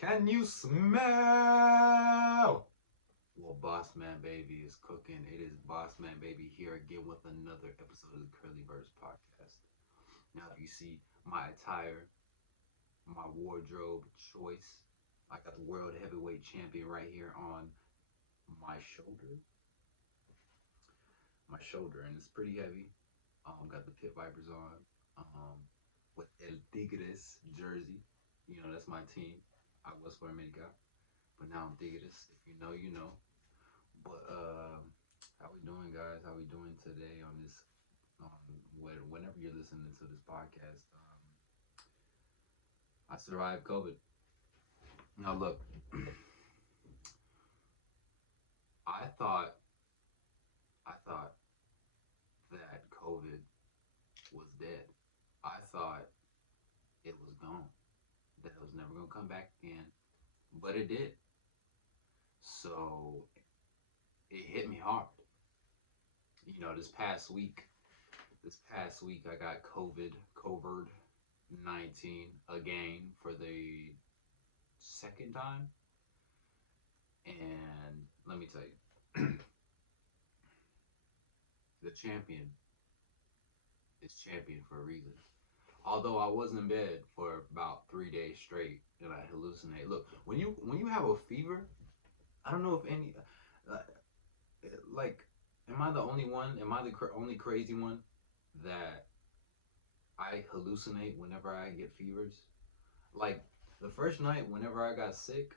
Can you smell? Well, Bossman Baby is cooking. It is Bossman Baby here again with another episode of the Curlyverse podcast. Now, if you see my attire, my wardrobe choice, I got the world heavyweight champion right here on my shoulder. My shoulder, and it's pretty heavy. Got the Pit Vipers on. With El Tigres jersey. You know, that's my team. I was for America, but now I'm Tigres. If you know, you know. But how we doing, guys? How we doing today on this? Whenever you're listening to this podcast, I survived COVID. Now look, I thought I thought that COVID was dead. I thought it was gone. That it was never gonna come back again, but it did. So it hit me hard. You know, this past week I got COVID 19 again for the second time. And let me tell you, the champion is champion for a reason. Although I was in bed for about 3 days straight and I hallucinate. Look, when you have a fever, I don't know if any uh, like, am I the only one? Am I the only crazy one that I hallucinate whenever I get fevers? Like the first night, whenever I got sick,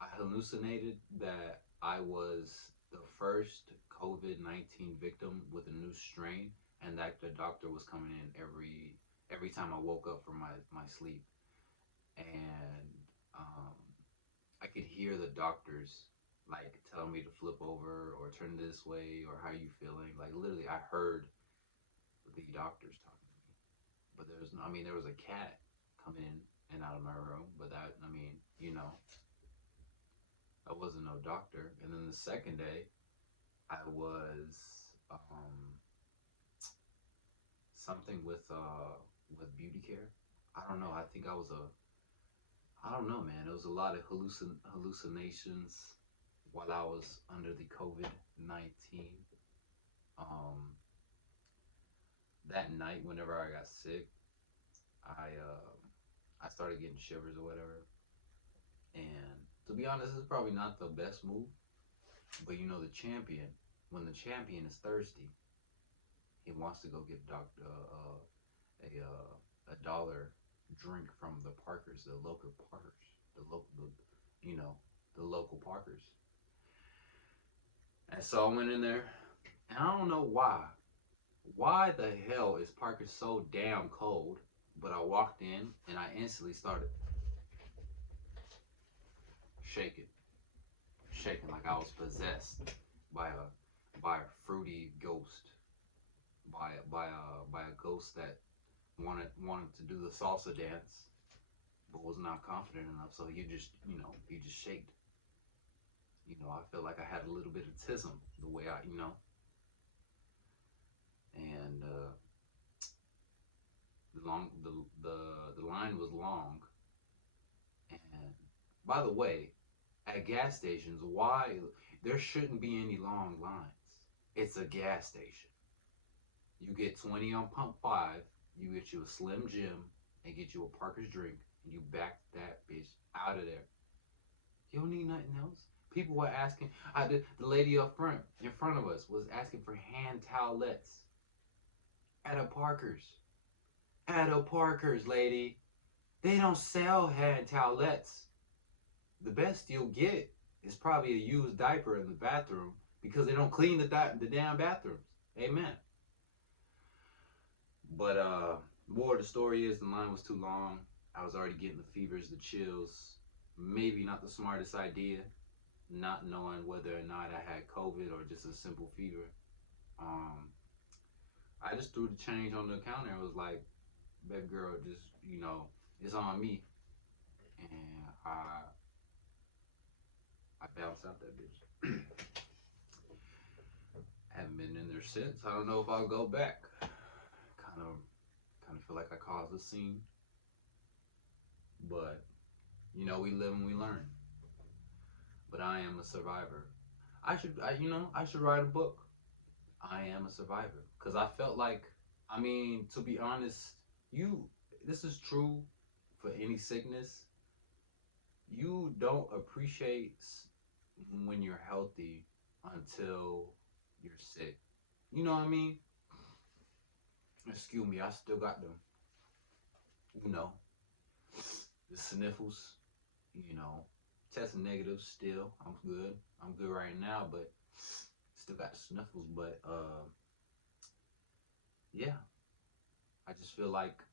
I hallucinated that I was the first COVID 19 victim with a new strain, and that the doctor was coming in every time I woke up from my sleep, and um, I could hear the doctors like telling me to flip over or turn this way or how you feeling. Like literally, I heard the doctors talking to me, but there was no. I mean, there was a cat coming in and out of my room, but that I mean, I wasn't no doctor. And then the second day, I was something with beauty care. I don't know. I think I don't know, man. It was a lot of hallucinations while I was under the COVID 19. Um, that night, whenever I got sick, I I started getting shivers or whatever. And to be honest, it's probably not the best move, but you know the champion. When the champion is thirsty, he wants to go get a dollar drink from the Parkers, the local Parkers, you know, the local Parkers. And so I went in there, and I don't know why. Why the hell is Parker so damn cold? But I walked in and I instantly started shaking, shaking like I was possessed by a fruity ghost, by a ghost that wanted to do the salsa dance, but was not confident enough. So you just shaked. You know, I felt like I had a little bit of tism the way and the long the line was long. And by the way, at gas stations, why there shouldn't be any long lines? It's a gas station. You get 20 on pump 5, you get you a Slim Jim, and get you a Parker's drink, and you back that bitch out of there. You don't need nothing else. People were asking. The lady up front, in front of us, was asking for hand towelettes at a Parker's. At a Parker's, lady. They don't sell hand towelettes. The best you'll get is probably a used diaper in the bathroom because they don't clean the damn bathrooms. Amen. But more of the story is the line was too long. I was already getting the fevers, the chills. Maybe not the smartest idea, not knowing whether or not I had COVID or just a simple fever. Um, I just threw the change on the counter. It was like, baby girl, just it's on me, and I bounced out that bitch. I haven't been in there since. I don't know if I'll go back. Kind of feel like I caused a scene, but You know, we live and we learn. But I am a survivor. I should write a book. I am a survivor because I felt like, I mean, to be honest, you. This is true for any sickness. You don't appreciate when you're healthy until you're sick. You know what I mean? Excuse me, I still got them. You know, the sniffles. You know, testing negative still. I'm good. I'm good right now, but still got the sniffles. But yeah, I just feel like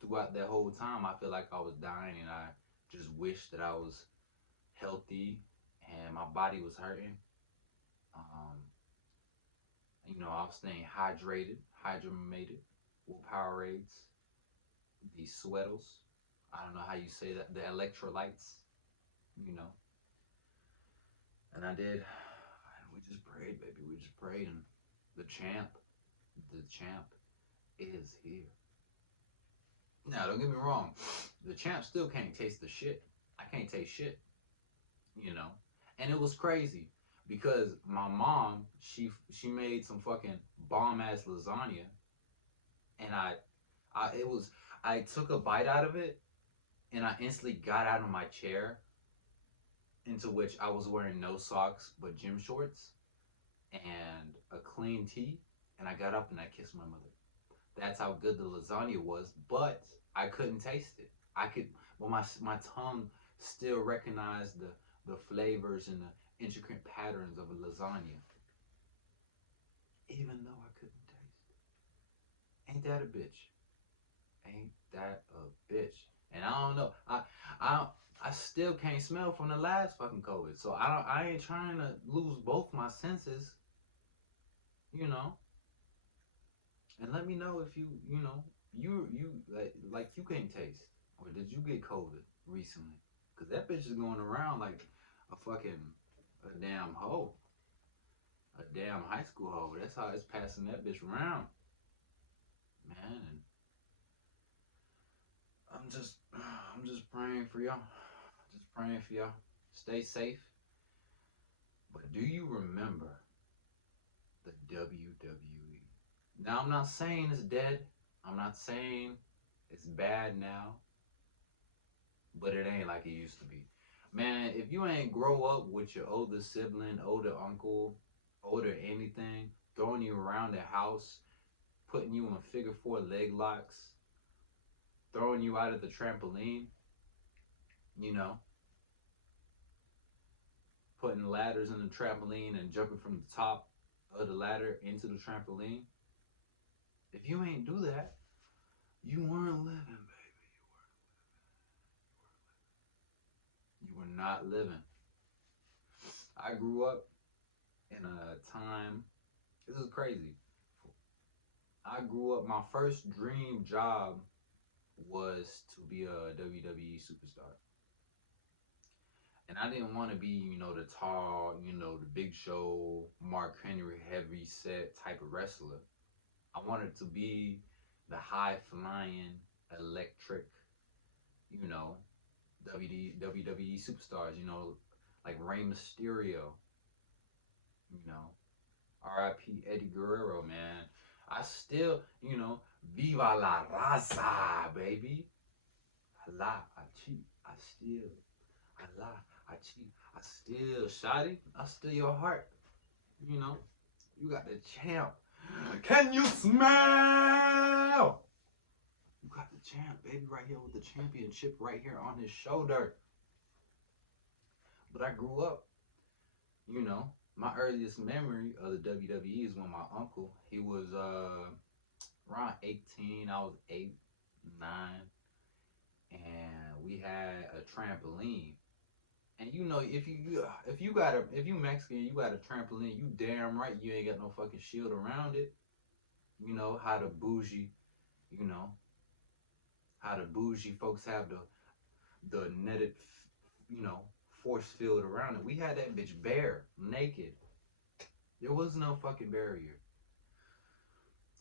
throughout that whole time, I feel like I was dying, and I just wish that I was healthy and my body was hurting. Um, I was staying hydrated, hydromated with Powerades, the sweatles. I don't know how you say that, the electrolytes, you know. And I did. We just prayed, baby. We just prayed, and the champ is here. Now, don't get me wrong. The champ still can't taste the shit. I can't taste shit, you know. And it was crazy because my mom, she made some fucking bomb ass lasagna, and I took a bite out of it, and I instantly got out of my chair, into which I was wearing no socks but gym shorts and a clean tee, and I got up and I kissed my mother. That's how good the lasagna was, but I couldn't taste it. I could, but my tongue still recognized the flavors and the intricate patterns of a lasagna, even though I couldn't taste it. Ain't that a bitch? Ain't that a bitch? And I don't know. I I still can't smell from the last fucking COVID. So I ain't trying to lose both my senses, you know. And let me know if you like you can't taste, or did you get COVID recently? Cause that bitch is going around like a fucking a damn hoe, a damn high school hoe. That's how it's passing that bitch around, man. And I'm just praying for y'all. Just praying for y'all. Stay safe. But do you remember the WWE? Now I'm not saying it's dead. I'm not saying it's bad now, but it ain't like it used to be. Man, if you ain't grow up with your older sibling, older uncle, older anything, throwing you around the house, putting you in figure 4 leg locks, throwing you out of the trampoline, you know, putting ladders in the trampoline and jumping from the top of the ladder into the trampoline. If you ain't do that, you weren't living, baby. You were not living. I grew up in a time, this is crazy. I grew up, my first dream job was to be a WWE superstar. And I didn't want to be, the tall, the big show, Mark Henry heavy set type of wrestler. I wanted to be the high flying, electric, you know, WWE superstars, like Rey Mysterio, you know, R.I.P. Eddie Guerrero, man. I still, Viva la raza, baby. Allah, I cheat. I still, Allah, I cheat. I still, Shotty, I steal your heart. You know, you got the champ. Can you smell? You got the champ, baby, right here with the championship right here on his shoulder. But I grew up, you know, my earliest memory of the WWE is when my uncle, he was around 18, I was 8, 9, and we had a trampoline. And if you Mexican, you got a trampoline, you damn right you ain't got no fucking shield around it. You know how the bougie, you know how the bougie folks have the netted, you know, force field around it. We had that bitch bare, naked. There was no fucking barrier.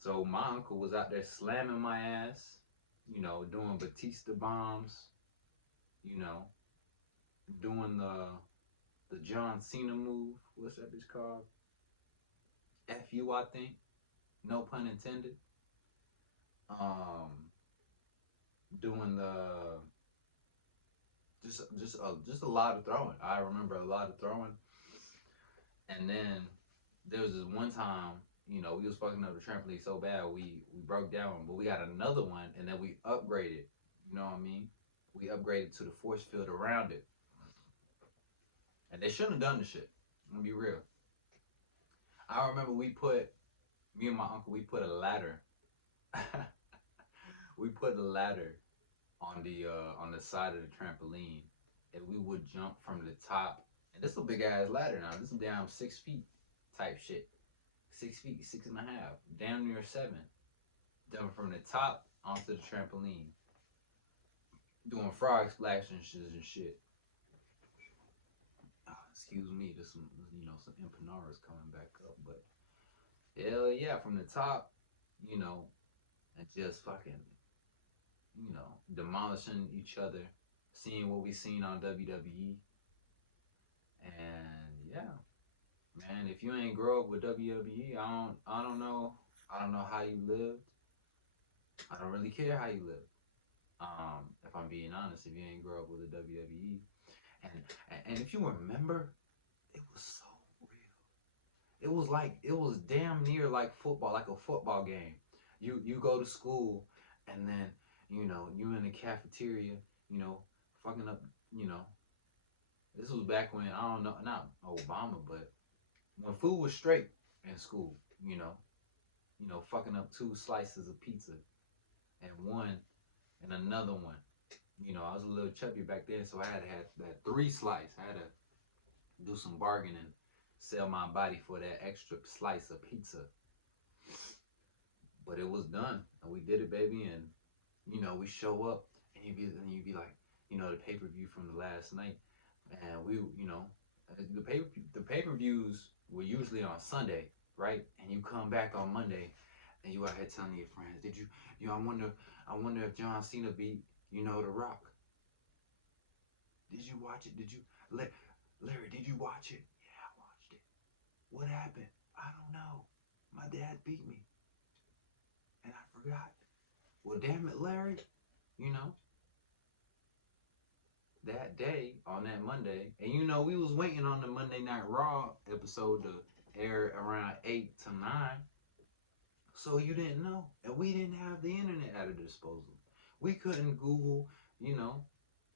So my uncle was out there slamming my ass, doing Batista bombs, you know. doing the John Cena move. What's that bitch called? FU, I think. No pun intended. Um, doing the just a lot of throwing. I remember a lot of throwing, and then there was this one time, we was fucking up the trampoline so bad we broke down, but we got another one, and then we upgraded. You know what I mean? We upgraded to the force field around it, and they shouldn't have done the shit. I'm gonna be real. I remember me and my uncle, we put a ladder. We put a ladder on the side of the trampoline, and we would jump from the top. And this is a big ass ladder now. This is down 6 feet type shit. 6 feet, 6.5, down near 7. Jumping from the top onto the trampoline, doing frog splashes and shit. Excuse me, there's some empanadas coming back up, but hell yeah, from the top, you know, and just fucking, demolishing each other, seeing what we seen on WWE, and yeah, man, if you ain't grow up with WWE, I don't know how you lived. I don't really care how you lived. If I'm being honest, if you ain't grow up with the WWE, and if you remember, it was so real. It was damn near like football, like a football game. You go to school, and then you in the cafeteria, you know, fucking up, you know. This was back when, I don't know, not Obama, but when food was straight in school, fucking up 2 slices of pizza and one and another one. I was a little chubby back then, so I had to have that 3 slice. I had to do some bargaining, sell my body for that extra slice of pizza. But it was done, and we did it, baby. And we show up, and you'd be like, the pay-per-view from the last night, and the pay-per-views were usually on Sunday, right? And you come back on Monday, and you out here telling your friends, did you, I wonder if John Cena beat, The Rock. Did you watch it? Larry, did you watch it? Yeah, I watched it. What happened? I don't know. My dad beat me, and I forgot. Well, damn it, Larry. You know, that day on that Monday, and we was waiting on the Monday Night Raw episode to air around 8 to 9. So you didn't know, and we didn't have the internet at our disposal. We couldn't Google,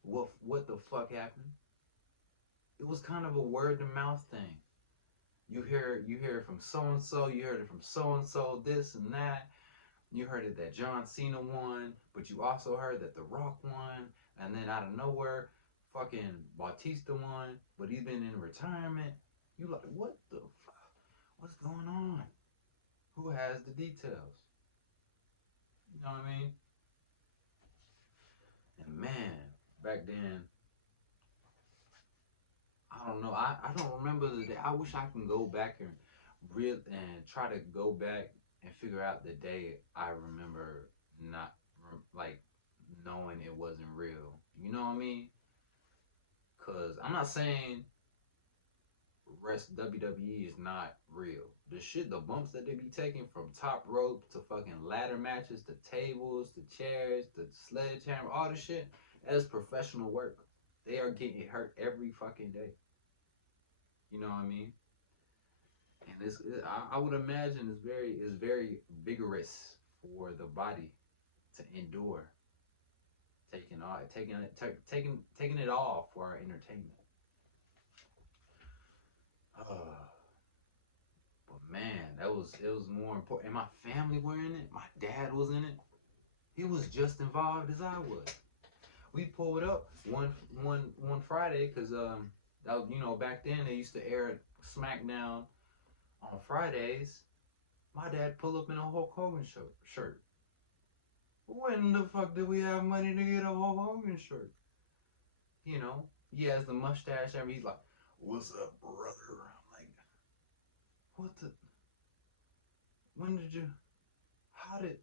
what the fuck happened. It was kind of a word of mouth thing. You hear it from so and so. You heard it from so and so. This and that. You heard it that John Cena won, but you also heard that The Rock won, and then out of nowhere, fucking Bautista won, but he's been in retirement. You like, what the fuck? What's going on? Who has the details? You know what I mean? And man, back then, I don't know. I don't remember the day. I wish I can go back and try to go back and figure out the day I remember not like knowing it wasn't real. You know what I mean? Cause I'm not saying WWE is not real. The shit, the bumps that they be taking from top rope to fucking ladder matches to tables to chairs to sledgehammer, all the shit, that is professional work. They are getting hurt every fucking day. You know what I mean? And I would imagine it's very vigorous for the body to endure taking it all for our entertainment. But man, it was more important. And my family were in it. My dad was in it. He was just involved as I was. We pulled up one Friday because that was, back then they used to air SmackDown on Fridays. My dad pulled up in a Hulk Hogan shirt. When the fuck did we have money to get a Hulk Hogan shirt? He has the mustache and he's like, "What's up, brother?" I'm like, "What the? When did you? How did?"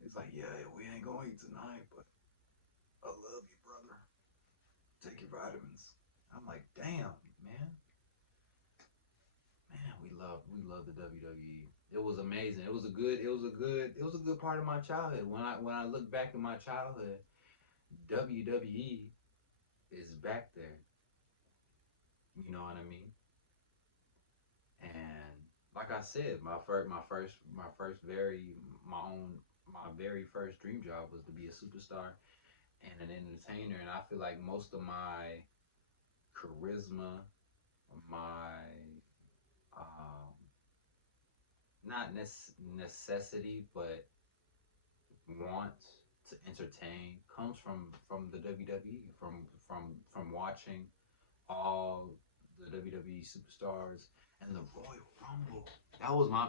He's like, "Yeah, we ain't gonna eat tonight, but I love you, brother. Take your vitamins." love the WWE. It was amazing. It was a good part of my childhood. When I look back at my childhood, WWE is back there. You know what I mean? And like I said, my first very my own my very first dream job was to be a superstar and an entertainer. And I feel like most of my charisma, my um, not necessity, but want to entertain comes from the WWE, from watching all the WWE superstars and the Royal Rumble. That was my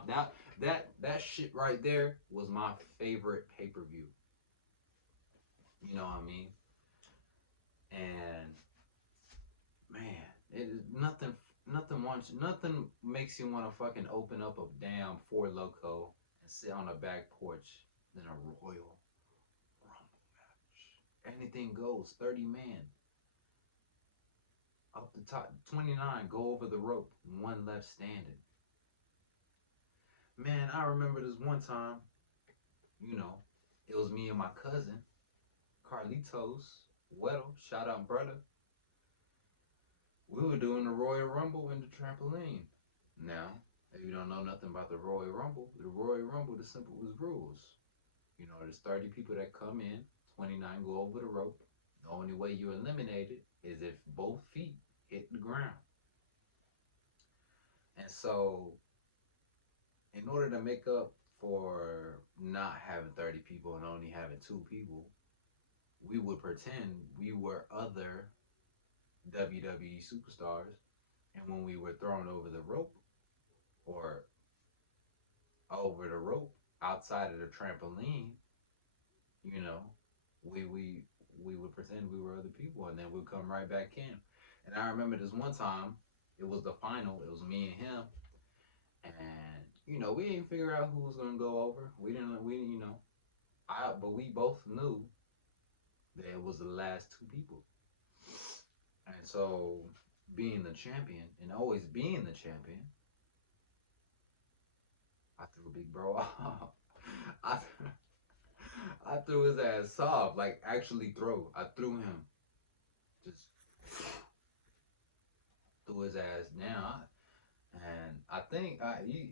that shit right there was my favorite pay per view. You know what I mean? And man, it is nothing makes you want to fucking open up a damn Four Loco and sit on a back porch than a Royal Rumble match. Anything goes. 30 man up the top. 29 go over the rope. One left standing. Man, I remember this one time. You know, it was me and my cousin Carlitos Weddle. Shout out, brother. We were doing the Royal Rumble in the trampoline. Now, if you don't know nothing about the Royal Rumble, the simplest rules. You know, there's 30 people that come in, 29 go over the rope. The only way you eliminate it is if both feet hit the ground. And so, in order to make up for not having 30 people and only having two people, we would pretend we were other WWE superstars. And when we were thrown over the rope or over the rope outside of the trampoline, you know, we we we would pretend we were other people, and then we'd come right back in. And I remember this one time, it was the final. It was me and him, and we didn't figure out who was gonna go over. We didn't. But we both knew that it was the last two people. And so, being the champion and always being the champion, I threw Big Bro off. I I threw his ass off, like actually throw. I threw him, just threw his ass down, and I think he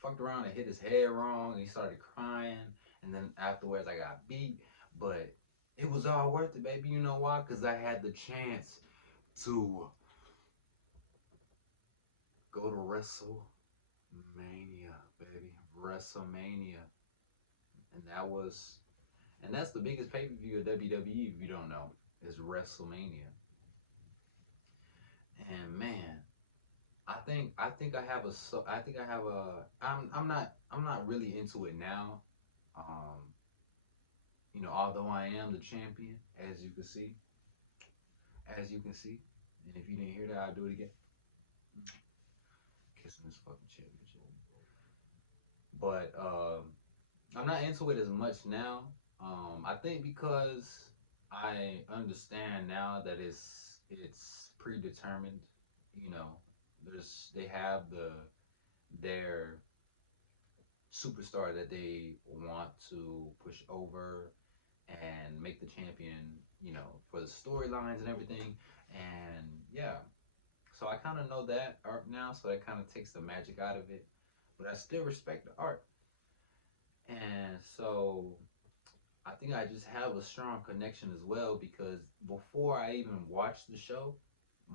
fucked around and hit his head wrong. And he started crying, and then afterwards I got beat, but it was all worth it, baby. You know why? Because I had the chance to go to WrestleMania, baby, WrestleMania, and that's the biggest pay per view of WWE. If you don't know, is WrestleMania. And man, I think I have a I'm not really into it now. Um, although I am the champion, as you can see, and if you didn't hear that, I'll do it again. Kissing this fucking championship. But I'm not into it as much now. I think because I understand now that it's predetermined. You know, they have their superstar that they want to push over and make the champion. For the storylines and everything. And yeah, so I kind of know that art now, so that kind of takes the magic out of it. But I still respect the art. And so I think I just have a strong connection as well because before I even watched the show,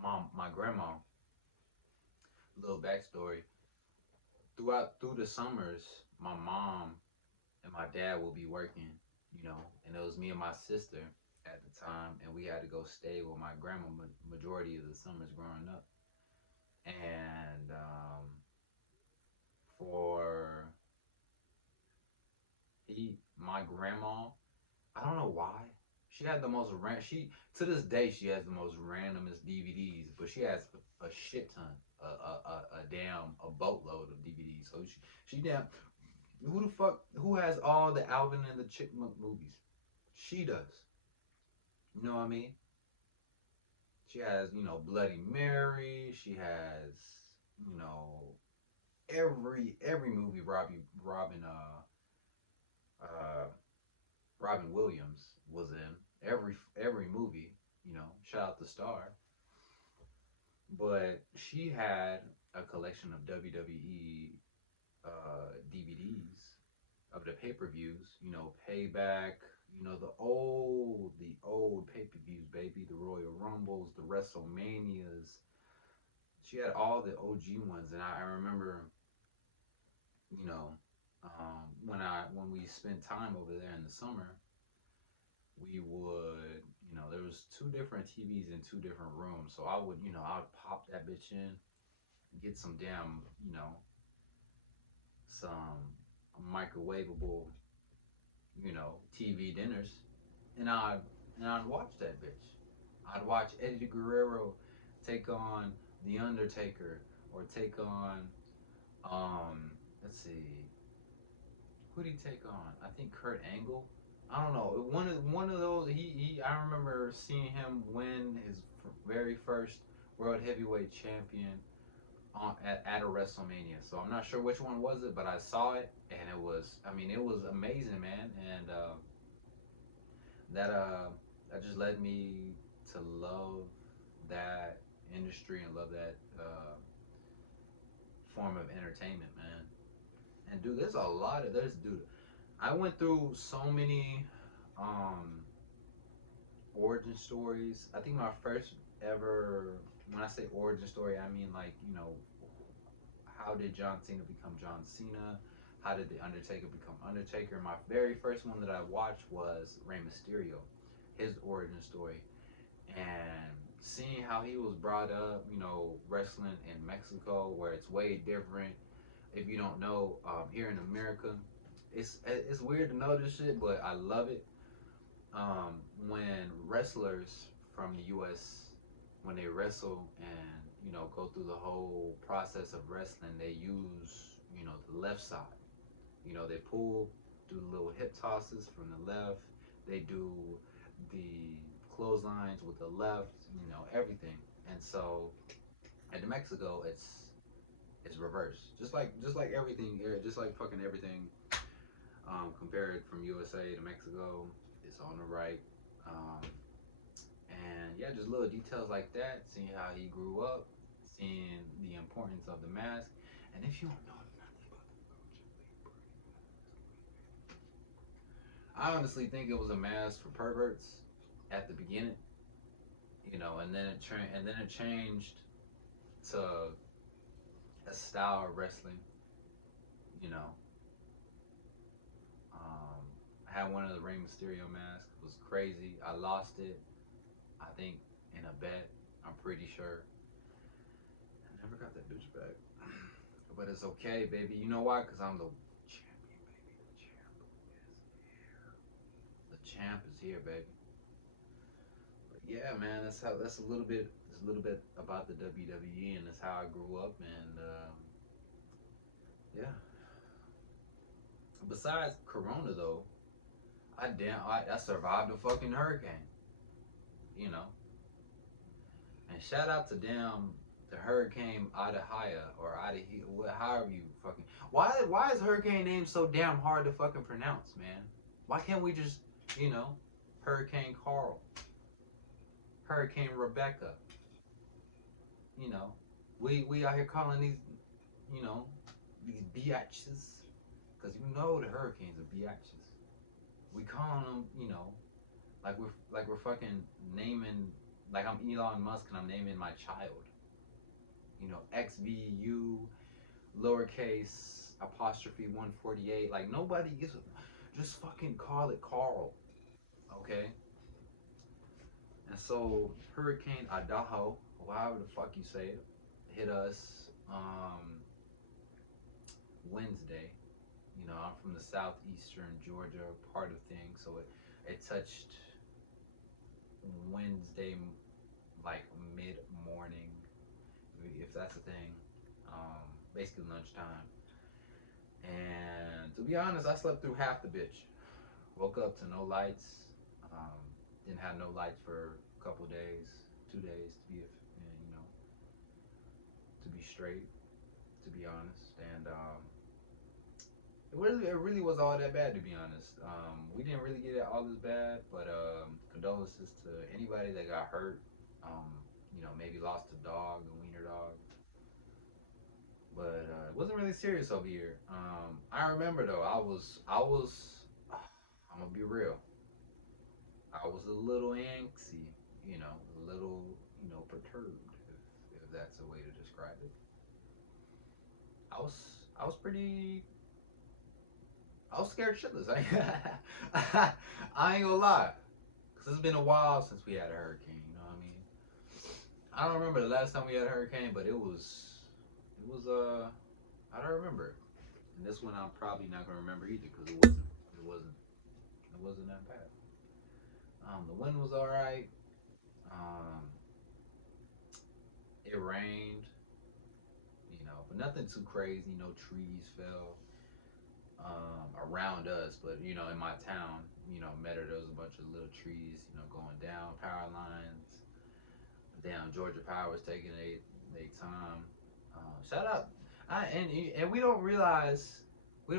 my grandma, little backstory, through the summers, my mom and my dad will be working, and it was me and my sister at the time, and we had to go stay with my grandma majority of the summers growing up. And for my grandma, I don't know why. She had the most she to this day she has the most randomest DVDs, but she has a shit ton, a boatload of DVDs. So she damn who has all the Alvin and the Chipmunk movies? She does. You know what I mean? She has Bloody Mary. She has you know every movie uh Robin Williams was in. Every movie, shout out to Star. But she had a collection of WWE DVDs of the pay-per-views, Payback, the old pay-per-views, baby, the Royal Rumbles, the WrestleManias. She had all the OG ones, and I remember, you know, when we spent time over there in the summer, we would, there was two different TVs in two different rooms, so I'd pop that bitch in, get some damn, some microwavable, TV dinners, and I'd watch that bitch. I'd watch Eddie Guerrero take on the Undertaker, or take on, let's see, who did he take on? I think Kurt Angle. I don't know. One of those. I remember seeing him win his very first world heavyweight champion at a WrestleMania. So I'm not sure which one was it, but I saw it, and it was. I mean, it was amazing, man. And that that just led me to love that industry and love that form of entertainment, man. And dude, dude. I went through so many um, origin stories. I think my first ever, when I say origin story, I mean, like, how did John Cena become John Cena? How did the Undertaker become Undertaker? My very first one that I watched was Rey Mysterio, his origin story, and seeing how he was brought up, wrestling in Mexico, where it's way different. If you don't know, here in America, it's weird to know this shit, but I love it. When wrestlers from the U.S., when they wrestle and go through the whole process of wrestling, they use the left side. They pull, do the little hip tosses from the left. They do the clotheslines with the left. Everything. And so in Mexico, it's reversed. Just like everything, just like fucking everything. Compared from USA to Mexico, it's on the right. Um, and yeah, just little details like that. Seeing how he grew up, seeing the importance of the mask. And if you don't know nothing about the culture, I honestly think it was a mask for perverts at the beginning, and then it changed to a style of wrestling. You know, I had one of the Rey Mysterio masks. It was crazy. I lost it, I think, in a bet. I'm pretty sure. I never got that bitch back. But it's okay, baby. You know why? Because I'm the champion, baby. The champ is here, baby. But yeah, man, that's a little bit about the WWE, and that's how I grew up. And yeah. Besides Corona, though, I survived a fucking hurricane. You know, and shout out to damn the hurricane Adahaya or Adahi, however you fucking. Why is hurricane name so damn hard to fucking pronounce, man? Why can't we just, you know, Hurricane Carl, Hurricane Rebecca? You know, we out here calling these, you know, these biatches, because the hurricanes are biatches. We calling them, like we're fucking naming, like I'm Elon Musk and I'm naming my child. XVU lowercase apostrophe 148. Like nobody gives a, just fucking call it Carl, okay? And so Hurricane Adaho, however the fuck you say it, hit us Wednesday. I'm from the southeastern Georgia part of things, so it touched Wednesday, like mid morning, if that's a thing. Basically lunchtime. And to be honest, I slept through half the bitch. Woke up to no lights. Um, didn't have no lights for a couple days, 2 days to be straight, to be honest, and it really was all that bad, to be honest. We didn't really get it all this bad, but condolences to anybody that got hurt. Maybe lost a dog, a wiener dog, but it wasn't really serious over here. I remember though, I'm gonna be real. I was a little angsty, a little, perturbed, if that's a way to describe it. I was, I was pretty, I was scared shitless. I ain't gonna lie, cause it's been a while since we had a hurricane. You know what I mean? I don't remember the last time we had a hurricane, but it was. I don't remember. And this one I'm probably not gonna remember either, cause it wasn't that bad. The wind was all right. Um, it rained, but nothing too crazy. No trees fell around us, but in my town, Metter, there was a bunch of little trees, going down, power lines. Damn, Georgia Power was taking a time. Shout out, and we don't realize the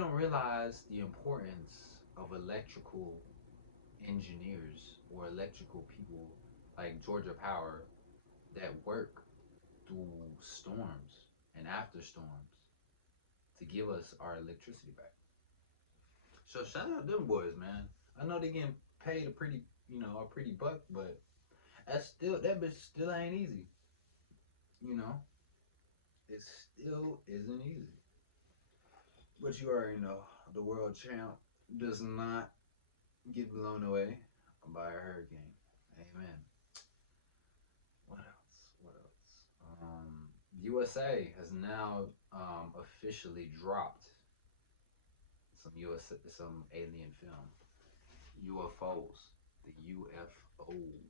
importance of electrical engineers or electrical people like Georgia Power that work through storms and after storms to give us our electricity back. So shout out them boys, man. I know they getting paid a pretty buck, but that bitch still ain't easy. You know, it still isn't easy. But you already know the world champ does not get blown away by a hurricane. Amen. What else? What else? USA has now officially dropped some alien film. UFOs. The UFOs.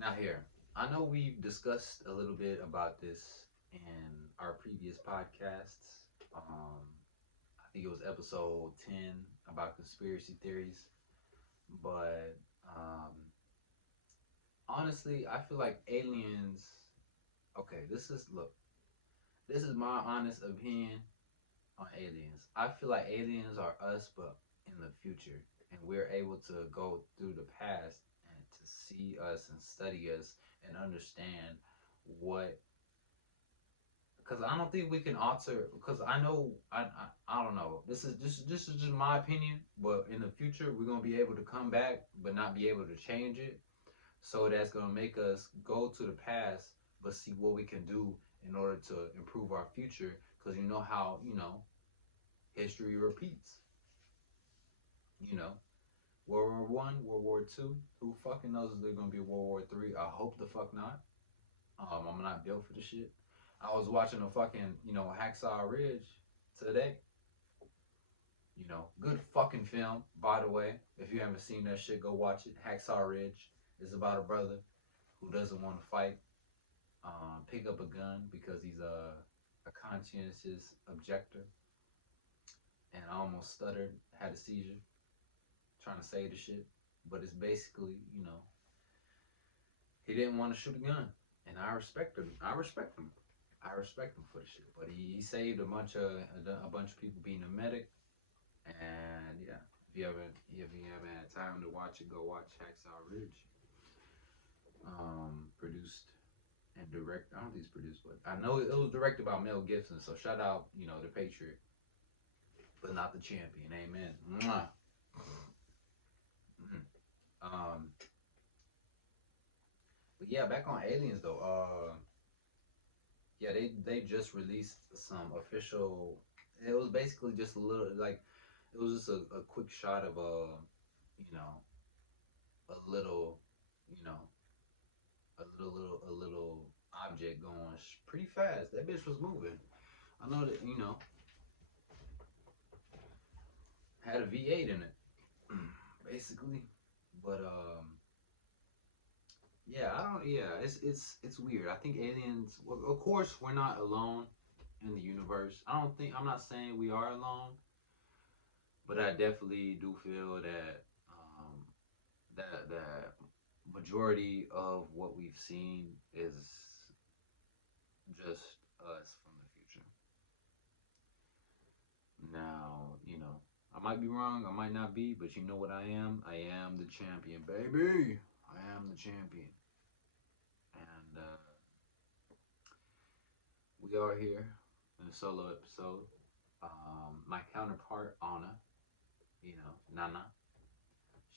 Now here, I know we've discussed a little bit about this in our previous podcasts. I think it was episode 10 about conspiracy theories. But honestly, I feel like aliens. Okay, this is my honest opinion on aliens. I feel like aliens are us, but in the future, and we're able to go through the past and to see us and study us and understand what. Because I don't think we can alter. Because I know I don't know. This is just my opinion. But in the future, we're gonna be able to come back, but not be able to change it. So that's gonna make us go to the past, but see what we can do in order to improve our future. Because you know how history repeats. You know, World War I, World War II. Who fucking knows if there's gonna be a World War III? I hope the fuck not. I'm not built for the shit. I was watching a fucking Hacksaw Ridge today. Good fucking film, by the way. If you haven't seen that shit, go watch it. Hacksaw Ridge is about a brother who doesn't want to fight, pick up a gun because he's a conscientious objector, and I almost stuttered, had a seizure, trying to say the shit. But it's basically, he didn't want to shoot a gun, and I respect him. I respect him. I respect him for the shit. But he saved a bunch of people being a medic, and yeah. If you haven't had time to watch it, go watch Hacksaw Ridge. Produced and direct. I don't think it's produced, but I know it was directed by Mel Gibson. So shout out, the Patriot, but not the champion. Amen. Mwah. Mhm. Um, but yeah, back on aliens though. Yeah, they just released some official. It was basically just a little like it was just a quick shot of you know, a little, you know, a little object going pretty fast. That bitch was moving. I know that had a V8 in it, basically. But yeah, I don't. Yeah, it's weird. I think aliens. Well, of course, we're not alone in the universe. I'm not saying we are alone, but I definitely do feel that that majority of what we've seen is just us from the future. Now, I might be wrong, I might not be, but you know what I am? I am the champion, baby. I am the champion. And we are here in a solo episode. My counterpart, Anna, Nana,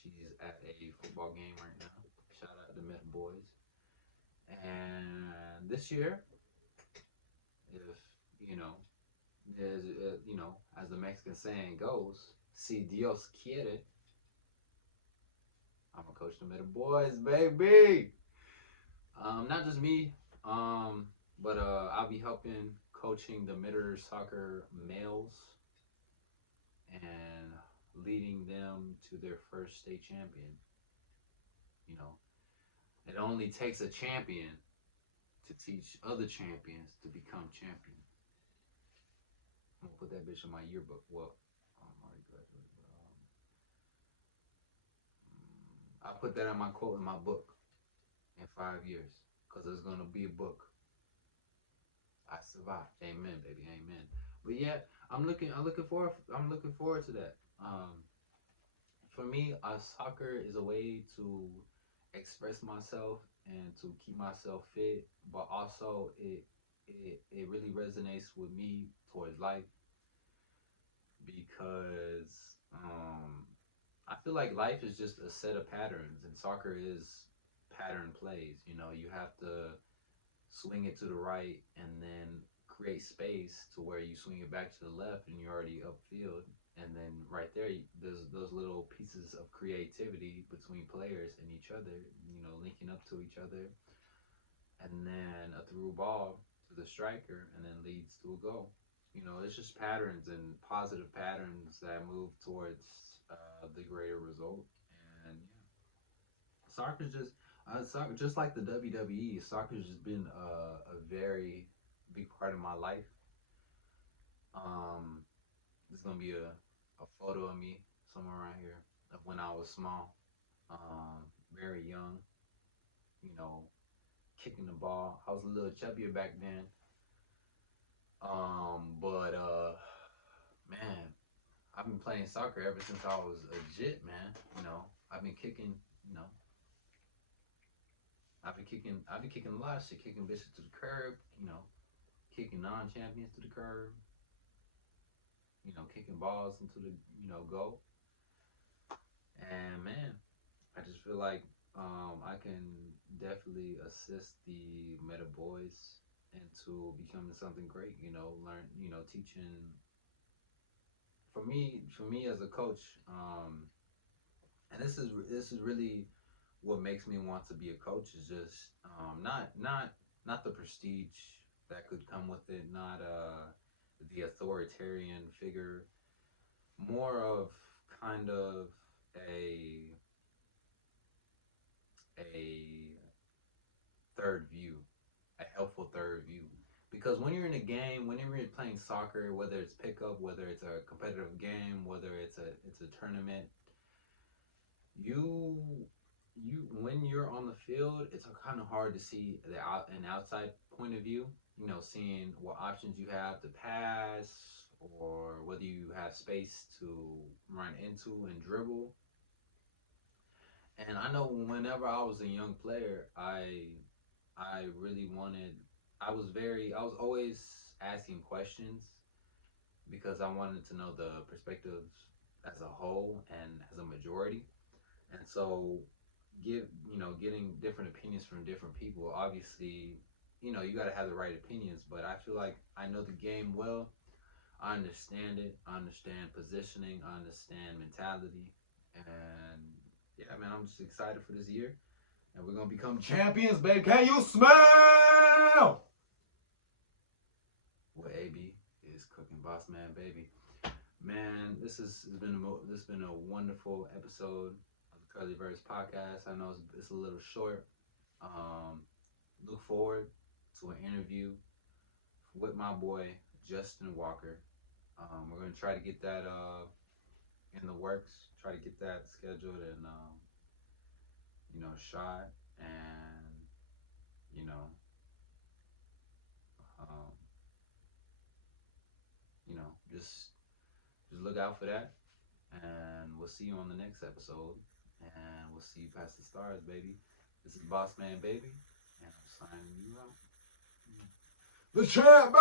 she's at a football game right now. Shout out to Met Boys. And this year, if, you know, as the Mexican saying goes, si Dios quiere, I'm gonna coach the Met Boys, baby. Not just me, but I'll be helping coaching the Mitter soccer males and leading them to their first state champion. You know, it only takes a champion to teach other champions to become champion. I'm gonna put that bitch in my yearbook. Well, I'm already graduated, but I put that in my quote in my book in 5 years because there's gonna be a book. I survived. Amen, baby. Amen. But yeah, I'm looking forward to that. For me, soccer is a way to express myself and to keep myself fit, but also it really resonates with me towards life because I feel like life is just a set of patterns, and soccer is pattern plays. You have to swing it to the right and then create space to where you swing it back to the left and you're already upfield. And then right there, there's those little pieces of creativity between players and each other, linking up to each other. And then a through ball to the striker and then leads to a goal. It's just patterns and positive patterns that move towards the greater result. And yeah, soccer just like the WWE. Soccer's just been a very big part of my life. Um, there's gonna be a photo of me somewhere around here of when I was small, very young. You know, kicking the ball. I was a little chubbier back then. But man, I've been playing soccer ever since I was a jit, man. I've been kicking. You know, I've been kicking a lot of shit, kicking bitches to the curb. Kicking non-champions to the curb. Kicking balls into the goal. And man, I just feel like I can definitely assist the Meta Boys into becoming something great. Learn. Teaching. For me as a coach, and this is really what makes me want to be a coach is just not the prestige that could come with it, not the authoritarian figure, more of kind of a a third view, a helpful third view. Because when you're in a game, whenever you're playing soccer, whether it's pickup, whether it's a competitive game, whether it's a tournament, you when you're on the field, it's kind of hard to see an outside point of view. Seeing what options you have to pass, or whether you have space to run into and dribble. And I know whenever I was a young player, I really wanted. I was always asking questions because I wanted to know the perspectives as a whole and as a majority. And so getting different opinions from different people, obviously, you got to have the right opinions, but I feel like I know the game well. I understand it. I understand positioning. I understand mentality. And yeah, man, I'm just excited for this year. And we're going to become champions, baby. Can you smell what AB is cooking? Bossman, baby. Man, this has been a wonderful episode of the Curlyverse podcast. I know it's a little short. Um, Look forward to an interview with my boy Justin Walker. We're gonna try to get that in the works. Try to get that scheduled and shot, and you know just look out for that. And we'll see you on the next episode. And we'll see you past the stars, baby. This is Bossman, baby. And I'm signing you out. The champ, baby!